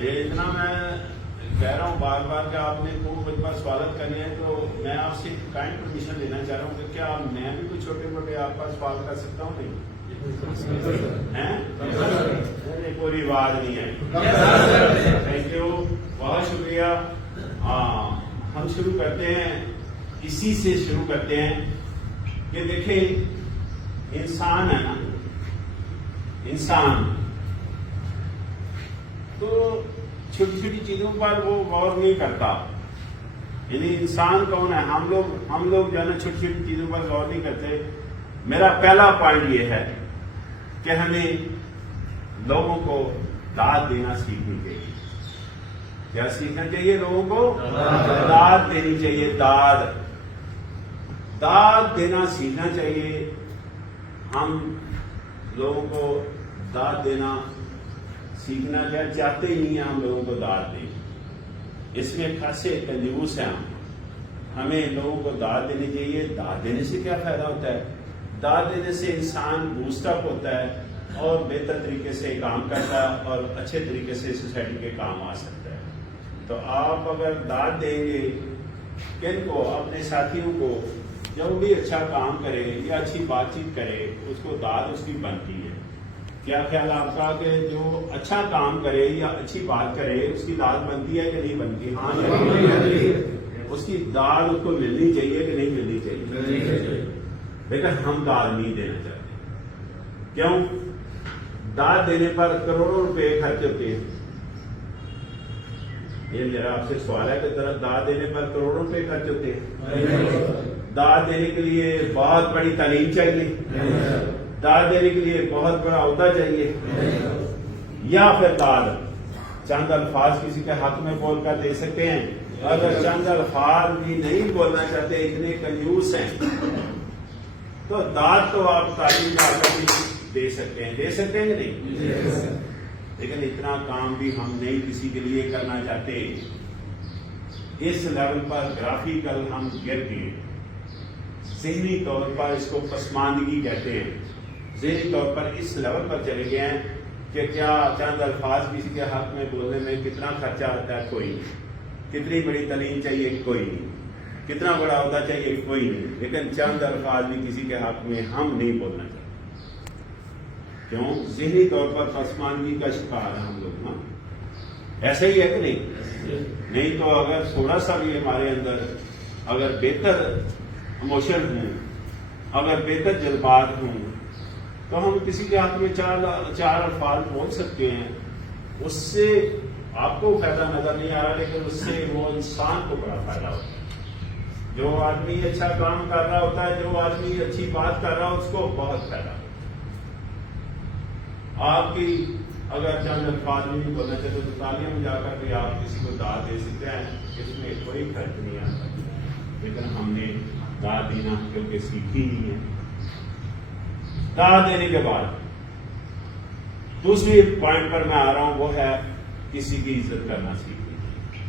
یہ اتنا میں کہہ رہا ہوں بار بار کہ آپ نے خوب مجھ پر سوالت کرنے ہیں، تو میں آپ سے کائنڈ پرمیشن لینا چاہ رہا ہوں کہ کیا میں بھی کچھ چھوٹے موٹے آپ پر سوال کر سکتا ہوں؟ نہیں کوئی آواز نہیں ہے. تھینک یو، بہت شکریہ. ہم شروع کرتے ہیں، اسی سے شروع کرتے ہیں کہ دیکھیں انسان ہے نا، انسان تو چھوٹی چھوٹی چیزوں پر وہ غور نہیں کرتا. یعنی انسان کون ہے؟ ہم لوگ جو ہے نا چھوٹی چھوٹی چیزوں پر غور نہیں کرتے. میرا پہلا پوائنٹ یہ ہے کہ ہمیں لوگوں کو داد دینا سیکھنی چاہیے. کیا سیکھنا چاہیے؟ لوگوں کو داد دینی چاہیے. داد دینا سیکھنا چاہیے. ہم لوگوں کو داد دینا سیکھنا چاہتے ہی نہیں ہیں. ہم لوگوں کو داد دیں، اس میں خاصے کنجوس ہیں ہمیں لوگوں کو داد دینی چاہیے. داد دینے سے کیا فائدہ ہوتا ہے؟ داد دینے سے انسان بوسٹ اپ ہوتا ہے اور بہتر طریقے سے کام کرتا ہے اور اچھے طریقے سے سوسائٹی کے کام آ سکتا ہے. تو آپ اگر داد دیں گے کن کو؟ اپنے ساتھیوں کو. جو بھی اچھا کام کرے یا اچھی بات چیت کرے اس کو داد اس کی بنتی ہے. کیا خیال آپ کا کہ جو اچھا کام کرے یا اچھی بات کرے اس کی داد بنتی ہے کہ نہیں بنتی؟ ہاں، اس کی داد اس کو ملنی چاہیے کہ نہیں ملنی چاہیے؟ لیکن ہم داد نہیں دینا چاہتے. کیوں؟ داد دینے پر کروڑوں روپے خرچ ہوتے ہیں. یہ میرا آپ سے سوال ہے کہ داد دینے پر کروڑوں روپے خرچ ہوتے ہیں. داد دینے کے لیے بہت بڑی تعلیم چاہیے، داد دینے کے لیے بہت بڑا عہدہ چاہیے، یا پھر داد چند الفاظ کسی کے حق میں بول کر دے سکتے ہیں. اگر چند الفاظ بھی نہیں بولنا چاہتے، اتنے کنجوس ہیں، تو داد تو آپ تعلیم لا کر بھی دے سکتے ہیں کہ نہیں؟ لیکن اتنا کام بھی ہم نہیں کسی کے لیے کرنا چاہتے. اس لیول پر گرافیکل ہم گر گئے. ذہنی طور پر اس کو پسماندگی کہتے ہیں. ذہنی طور پر اس لیول پر چلے گئے ہیں کہ کیا چند الفاظ کسی کے حق میں بولنے میں کتنا خرچہ آتا ہے؟ کوئی نہیں. کتنی بڑی تعلیم چاہیے؟ کوئی نہیں. کتنا بڑا عہدہ چاہیے؟ کوئی نہیں. لیکن چند الفاظ بھی کسی کے حق میں ہم نہیں بولنا چاہتے. کیوں؟ ذہنی طور پر پسماندگی کا شکار ہیں ہم لوگ نا. ایسا ہی ہے کہ نہیں؟ نہیں تو اگر تھوڑا سا بھی ہمارے اندر اگر بہتر ایموشن ہوں، اگر بہتر جذبات ہوں، تو ہم کسی کے حق میں چار الفاظ بول سکتے ہیں. اس سے آپ کو فائدہ نظر نہیں آ رہا، لیکن اس سے وہ انسان کو بڑا فائدہ ہوتا ہے. جو آدمی اچھا کام کر رہا ہوتا ہے، جو آدمی اچھی بات کر رہا ہو، اس کو بہت فائدہ ہوتا ہے. آپ کی اگر چند الفاظ نہیں بولنا چاہتے تو تعلیم میں جا کر بھی آپ کسی کو داد دے سکتے ہیں، اس میں کوئی فرق نہیں آتا. لیکن ہم نے داد دینا کیونکہ سیکھی نہیں ہے. داد دینے کے بعد دوسری پوائنٹ پر میں آ رہا ہوں، وہ ہے کسی کی عزت کرنا سیکھنی چاہیے.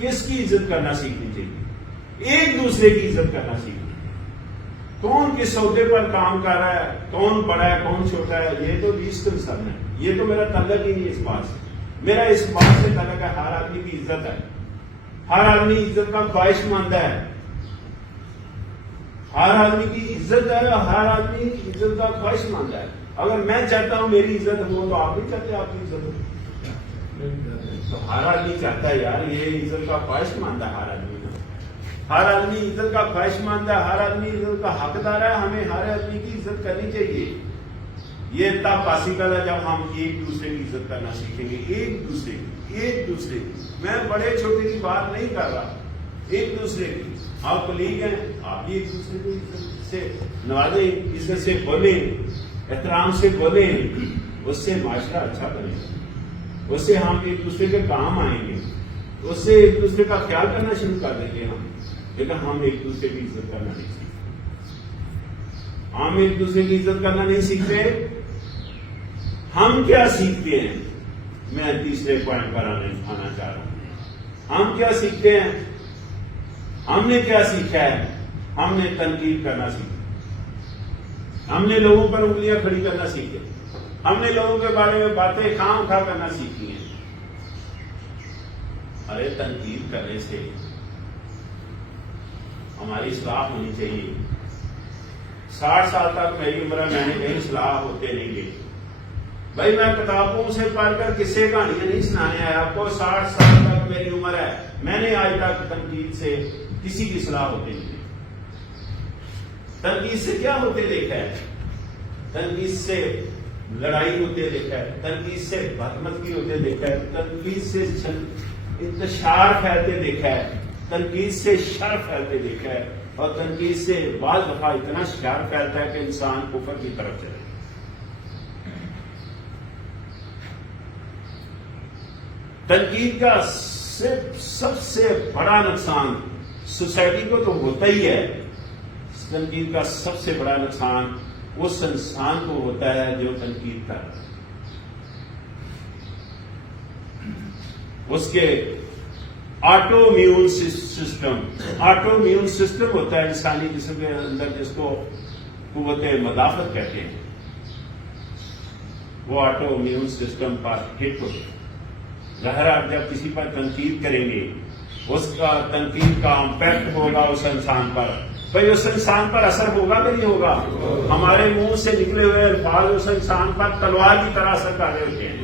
کس کی عزت کرنا سیکھنی چاہیے؟ ایک دوسرے کی عزت کرنا سیکھنی. کون کس عہدے پر کام کر رہا ہے، کون بڑا ہے کون چھوٹا ہے، یہ تو لیسٹ کنسرن ہے. یہ تو میرا تعلق ہی نہیں اس بات سے. میرا اس بات سے تعلق ہے ہر آدمی کی عزت ہے. ہر آدمی عزت کا خواہش مند ہے. ہر آدمی کی عزت ہے، ہر آدمی عزت کا خواہش مند ہے. اگر میں چاہتا ہوں میری عزت ہو تو آپ نہیں چاہتے آپ کی عزت ہو. تو ہر آدمی چاہتا ہے یار یہ عزت کا خواہش مند ہے. ہر آدمی عزت کا خواہش مند ہے، ہر آدمی عزت کا حقدار ہے. ہمیں ہر آدمی کی عزت کرنی چاہیے. یہ تب پاسبل ہے جب ہم ایک دوسرے کی عزت کرنا سیکھیں گے. ایک دوسرے کی. میں بڑے چھوٹے کی بات نہیں کر رہا. ایک دوسرے کی. آپ کلیگ ہیں، آپ بھی ایک دوسرے کی عزت سے نوازیں، عزت سے بولیں، احترام سے بولیں. اس سے معاشرہ اچھا بنے گا. اس سے ہم ایک دوسرے کے کام آئیں گے. اس سے ایک دوسرے کا خیال کرنا شروع کر دیں گے ہم. لیکن ہم ایک دوسرے کی عزت کرنا نہیں سیکھتے. ہم ایک دوسرے کی عزت کرنا نہیں سیکھتے. ہم کیا سیکھتے ہیں؟ میں تیسرے پوائنٹ پر آنا چاہ رہا ہوں. ہم کیا سیکھتے ہیں؟ ہم نے کیا سیکھا ہے؟ ہم نے تنقید کرنا سیکھا. ہم نے لوگوں پر انگلیاں کھڑی کرنا سیکھے. ہم نے لوگوں کے بارے میں باتیں خام خواہ کرنا سیکھی ہیں. ارے تنقید کرنے سے ہماری اصلاح ہونی چاہیے. 60 سال تک میری عمر ہے، میں نے کہیں اصلاح ہوتے نہیں گئی. بھائی میں کتابوں سے پڑھ کر قصے کہانیاں نہیں سنانے آیا آپ کو. 60 سال تک میری عمر ہے، میں نے آج تک تنقید سے کسی کی اصلاح ہوتے نہیں دیکھی. تنقید سے کیا ہوتے دیکھا ہے؟ تنقید سے لڑائی ہوتے دیکھا ہے، تنقید سے بدمزگی ہوتے دیکھا ہے، تنقید سے انتشار پھیلتے دیکھا ہے، تنقید سے شر پھیلتے دیکھا ہے، اور تنقید سے بعض دفعہ اتنا شر پھیلتا ہے کہ انسان کفر کی طرف چلے. تنقید کا سب سے بڑا نقصان سوسائٹی کو تو ہوتا ہی ہے. تنقید کا سب سے بڑا نقصان اس انسان کو ہوتا ہے جو تنقید کر رہا ہے. اس کے آٹو میون سسٹم ہوتا ہے انسانی جسم کے اندر، جس کو قوت مدافعت کہتے ہیں. وہ آٹو میون سسٹم پر ہٹ ہوتا ہے. ظاہر آپ جب کسی پر تنقید کریں گے، اس کا تنقید کا امپیکٹ ہوگا اس انسان پر. بھائی اس انسان پر اثر ہوگا کہ نہیں ہوگا؟ ہمارے منہ سے نکلے ہوئے الفاظ اس انسان پر تلوار کی طرح اثر کر رہے ہوتے ہیں.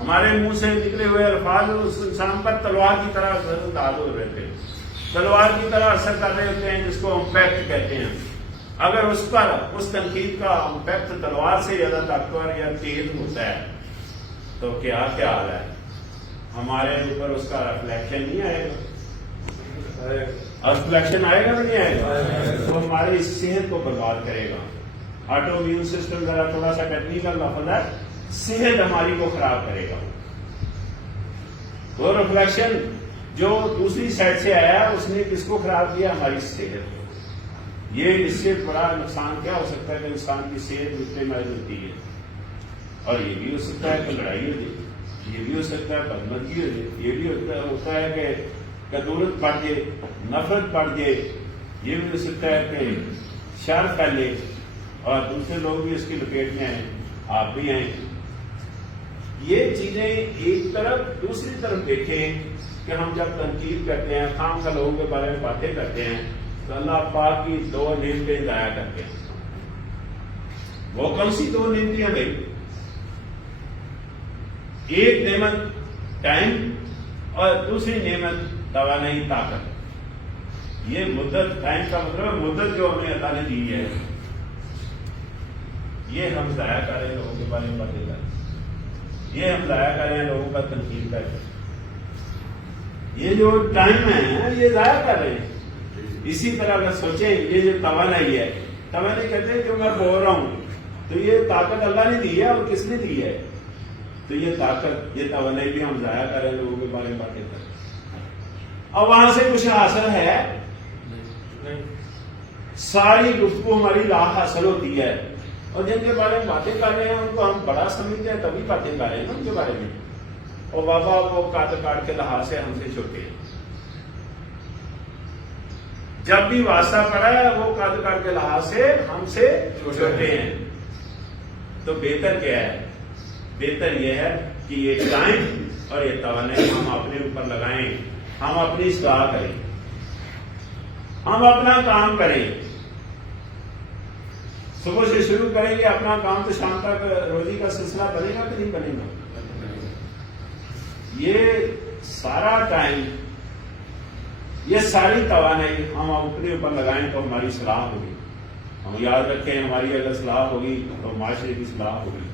ہمارے منہ سے نکلے ہوئے الفاظ اس انسان پر تلوار کی طرح اثر ہو رہے تھے، تلوار کی طرح اثر کر رہے ہوتے ہیں، جس کو امپیکٹ کہتے ہیں. اگر اس پر اس تنقید کا امپیکٹ تلوار سے زیادہ طاقتور یا تیز ہوتا ہے تو کیا حال ہے؟ ہمارے اوپر اس کا ریفلیکشن نہیں آئے گا. ریفلیکشن آئے گا کہ نہیں آئے گا؟ تو ہماری صحت کو برباد کرے گا. آٹو امیون سسٹم ذرا تھوڑا سا ٹیکنیکل لفظ ہے، صحت ہماری کو خراب کرے گا. وہ ریفلیکشن جو دوسری سائڈ سے آیا اس نے کس کو خراب کیا؟ ہماری صحت. یہ اس سے بڑا نقصان کیا ہو سکتا ہے کہ انسان کی صحت اس پہ محض ہوتی ہے. اور یہ بھی ہو سکتا ہے کہ لڑائی ہو جائے، یہ بھی ہو سکتا ہے بدمزگی ہو جائے، یہ بھی ہوتا ہے کہ کدورت بڑھ جائے، نفرت بڑھ جائے، یہ بھی ہو سکتا ہے کہ شر پھیلے اور دوسرے لوگ بھی اس کی لپیٹ میں آئیں، آپ بھی آئیں. یہ چیزیں ایک طرف. دوسری طرف دیکھیں کہ ہم جب تنقید کرتے ہیں، خام خواہ لوگوں کے بارے میں باتیں کرتے ہیں، تو اللہ پاک کی 2 نعمتیں ضائع کرتے ہیں. وہ کون سی 2 نعمتیں ہیں بھائی؟ ایک نعمت ٹائم اور دوسری نعمت توانائی، طاقت. یہ مدت، ٹائم کا مطلب مدت جو ہمیں اللہ نے دی ہے، یہ ہم ضائع کر رہے ہیں لوگوں کے بارے میں باتیں کر رہے ہیں، یہ ہم ضائع کر رہے ہیں لوگوں کا تنقید کر رہے ہیں. یہ جو ٹائم ہے یہ ضائع کر رہے ہیں. اسی طرح اگر سوچیں یہ جو توانائی ہے، توانائی کہتے ہیں جو میں بول رہا ہوں، تو یہ طاقت اللہ نے دی ہے. اور کس نے دی ہے؟ تو یہ طاقت، یہ توانائی بھی ہم ضائع کر رہے ہیں لوگوں کے بارے میں باتیں کر رہے ہیں. اور وہاں سے کچھ حاصل ہے؟ ساری گفتگو ہماری لا حاصل ہوتی ہے. اور جن کے بارے میں باتیں کر رہے ہیں ان کو ہم بڑا سمجھتے ہیں، تبھی باتیں کر رہے ہیں ان کے بارے میں. اور بابا وہ کاٹ کے لحاظ سے ہم سے چھوٹے ہیں. جب بھی واسطہ پڑا ہے وہ کاٹ کے لحاظ سے ہم سے چھوٹے ہیں. تو بہتر کیا ہے؟ بہتر یہ ہے کہ یہ ٹائم اور یہ توانائی ہم اپنے اوپر لگائیں، ہم اپنی اصلاح کریں، ہم اپنا کام کریں. صبح سے شروع کریں گے اپنا کام تو شام تک روزی کا سلسلہ بنے گا کہ نہیں بنے گا؟ یہ سارا ٹائم، یہ ساری توانائی ہم اپنے اوپر لگائیں تو ہماری اصلاح ہوگی. ہم یاد رکھیں ہماری اگر اصلاح ہوگی تو معاشرے کی اصلاح ہوگی،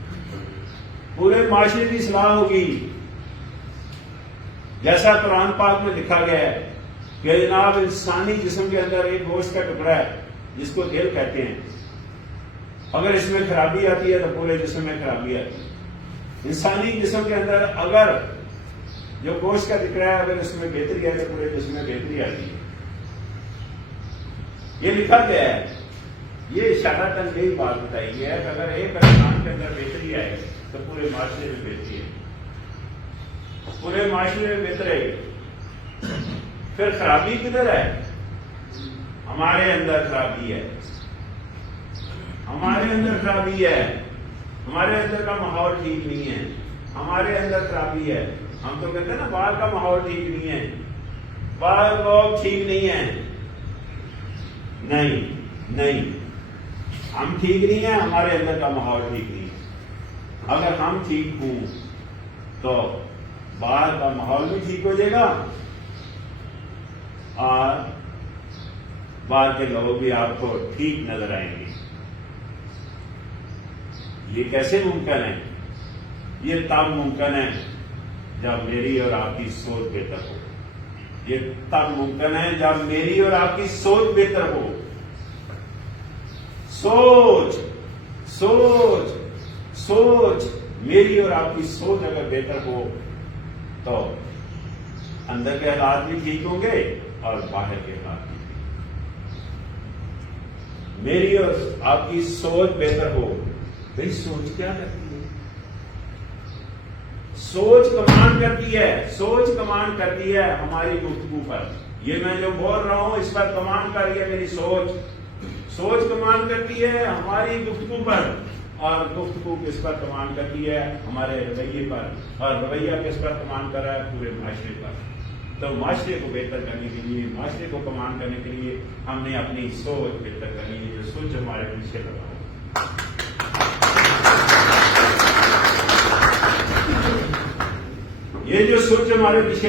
پورے معاشرے کی اصلاح ہوگی. جیسا قرآن پاک میں لکھا گیا ہے کہ جناب انسانی جسم کے اندر ایک گوشت کا ٹکڑا ہے جس کو دل کہتے ہیں، اگر اس میں خرابی آتی ہے تو پورے جسم میں خرابی آتی ہے. انسانی جسم کے اندر اگر جو گوشت کا ٹکڑا ہے اگر اس میں بہتری آئے تو پورے جسم میں بہتری آتی ہے. یہ لکھا گیا ہے. یہ اشارتاً یہی بات بتائی گئی ہے کہ اگر ایک انسان کے اندر بہتری آئے تو پورے معاشرے میں بہتری ہے، پورے معاشرے میں بہتر ہے. پھر خرابی کدھر ہے؟ ہمارے اندر خرابی ہے، ہمارے اندر خرابی ہے. ہمارے اندر کا ماحول ٹھیک نہیں ہے، ہمارے اندر خرابی ہے. ہم تو کہتے ہیں نا باہر کا ماحول ٹھیک نہیں ہے, باہر لوگ ٹھیک نہیں ہیں. نہیں, ہم ٹھیک نہیں ہیں, ہمارے اندر کا ماحول ٹھیک نہیں ہے. اگر ہم ٹھیک ہوں تو باہر کا ماحول بھی ٹھیک ہو جائے گا اور باہر کے لوگ بھی آپ کو ٹھیک نظر آئیں گے. یہ کیسے ممکن ہے؟ یہ تب ممکن ہے جب میری اور آپ کی سوچ بہتر ہو. یہ تب ممکن ہے جب میری اور آپ کی سوچ بہتر ہو. سوچ میری اور آپ کی سوچ اگر بہتر ہو تو اندر کے حالات بھی ٹھیک ہوں گے اور باہر کے حالات بھی. میری اور آپ کی سوچ بہتر ہو. بھائی سوچ کیا کرتی ہے؟ سوچ کمانڈ کرتی ہے ہماری گفتگو پر. یہ میں جو بول رہا ہوں اس پر کمانڈ کر رہی ہے میری سوچ کمانڈ کرتی ہے ہماری گفتگو پر, اور گفتگو کس پر کمانڈ کرتی ہے؟ ہمارے رویے پر, اور رویہ کس پر کمانڈ کر رہا ہے؟ پورے معاشرے پر. تو معاشرے کو بہتر کرنے کے لیے, معاشرے کو کمانڈ کرنے کے لیے ہم نے اپنی سوچ بہتر کرنی ہے. جو سوچ ہمارے پیچھے لگا ہو, یہ جو سوچ ہمارے پیچھے